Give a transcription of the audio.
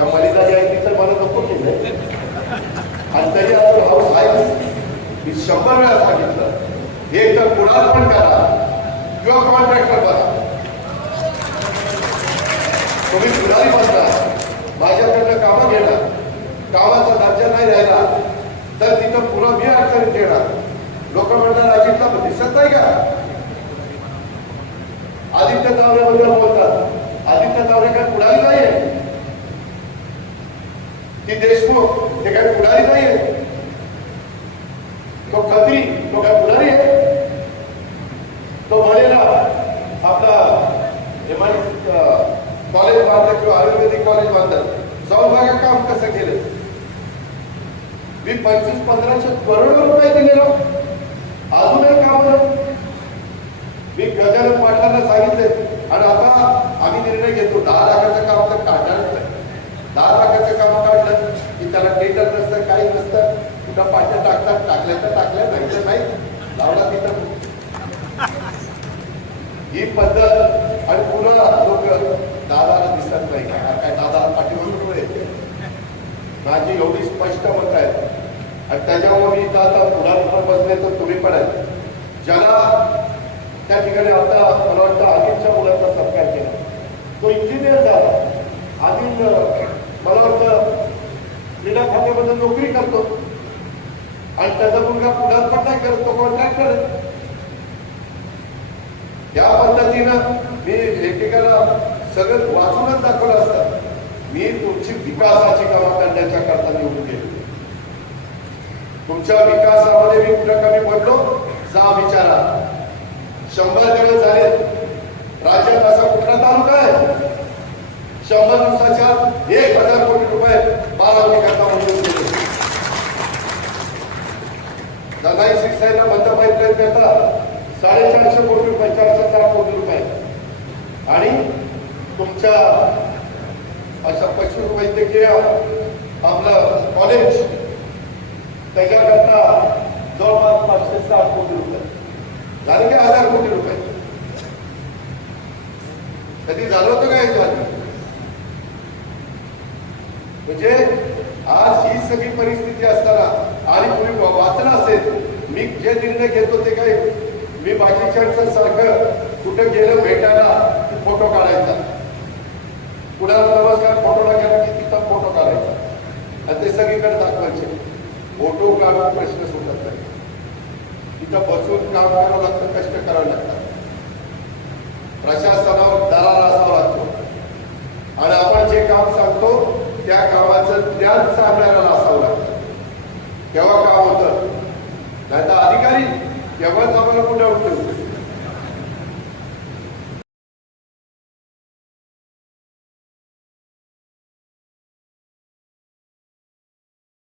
त्या मलिका जी आहे तर मला नको केलंय. आणि तरी आपण हाऊस आहे. मी शंभर वेळा सांगितलं. हे तर कुणाल पण करा. किंवा कॉन्ट्रॅक्टर बघा. तुम्ही कुणाली बसला माझ्याकडनं कामं घेणार. कामाचा दर्जा नाही राहिला तर तिथं पुन्हा मी अडचणीत येणार. लोक म्हणतात अजितला दिसत नाही का आदित्य तावरेबद्दल बोलतात की देशमुख ते काय पुढारी नाहीये. तो खत्री तो काय पुढारी आहे? तो म्हणेला आपला कॉलेज बांधलं किंवा आयुर्वेदिक कॉलेज बांधलं. जाऊन बघा काम कसं केलं? मी पंचवीस पंधराशे करोड रुपये दिलेलो. अजूनही काम मी गजानन पाटलांना सांगितले आणि आता आम्ही निर्णय घेतो दहा लाखाचं काम तर काढणारच नाही. दहा लाखाचं काम काढलं कुठं टाकतात टाकल्या तर टाकल्या नाही तर नाही. लावला तिथं. ही पद्धत आणि पुन्हा लोक दादाला दिसत नाही. काय काय दादाला पाठीमागून येते माझी एवढी स्पष्ट मत आहे आणि त्याच्यामुळे मी इथं आता पुढार बसले तर तुम्ही पण आहे ज्याला त्या ठिकाणी आता मला वाटतं अनिलच्या मुलाचा सत्कार केला. तो इंजिनियर झाला. अनिल मला वाटतं क्रीडा खात्यामध्ये नोकरी करतो. आणि त्याचा मुलगा पुढार पण नाही करत तो कॉन्ट्रॅक्टर करत. या पद्धतीनं मी एकेकाला सगळं वाचूनच दाखवलं असतं. मी तुमची विकासाची कामं करण्याच्या करता निवडून गेलो. तुमच्या विकासामध्ये मी कुठं कमी पडलो? जा विचारा. शंभर दिवस झाले. राज्यात असा कुठला तालुका आहे? शंभर दिवसाच्या एक हजार कोटी रुपये बारावणी करता मंजूर केले दनाई बंद पाईपलाईन करता साडेचारशे कोटी रुपये चारशे साठ कोटी रुपये. आणि तुमच्या अशा पशुवैद्यकीय आपलं कॉलेज त्याच्याकरता जवळपास पाचशे साठ कोटी रुपये. झाले की हजार कोटी रुपये. कधी झालं होतं काय झालं म्हणजे आज ही सगळी परिस्थिती असताना आणि तुम्ही वा- असेल मी जे निर्णय घेतो ते काय मी बाकीच्यांचं सारखं कुठं गेलं भेटायला फोटो काढायचा. कुणाला नमस्कार फोटोला गेला की तिथं फोटो काढायचा. आणि ते सगळीकडे दाखवायचे. फोटो काढून प्रश्न सुटत नाही. तिथं बसून काम करावं लागतं कष्ट करावं लागतं प्रशासनावर दरार असावा लागतो. आणि आपण जे काम सांगतो त्या कामाचं ज्ञान सांगणाऱ्याला असावं लागतं. तेव्हा काम होतं नाही तर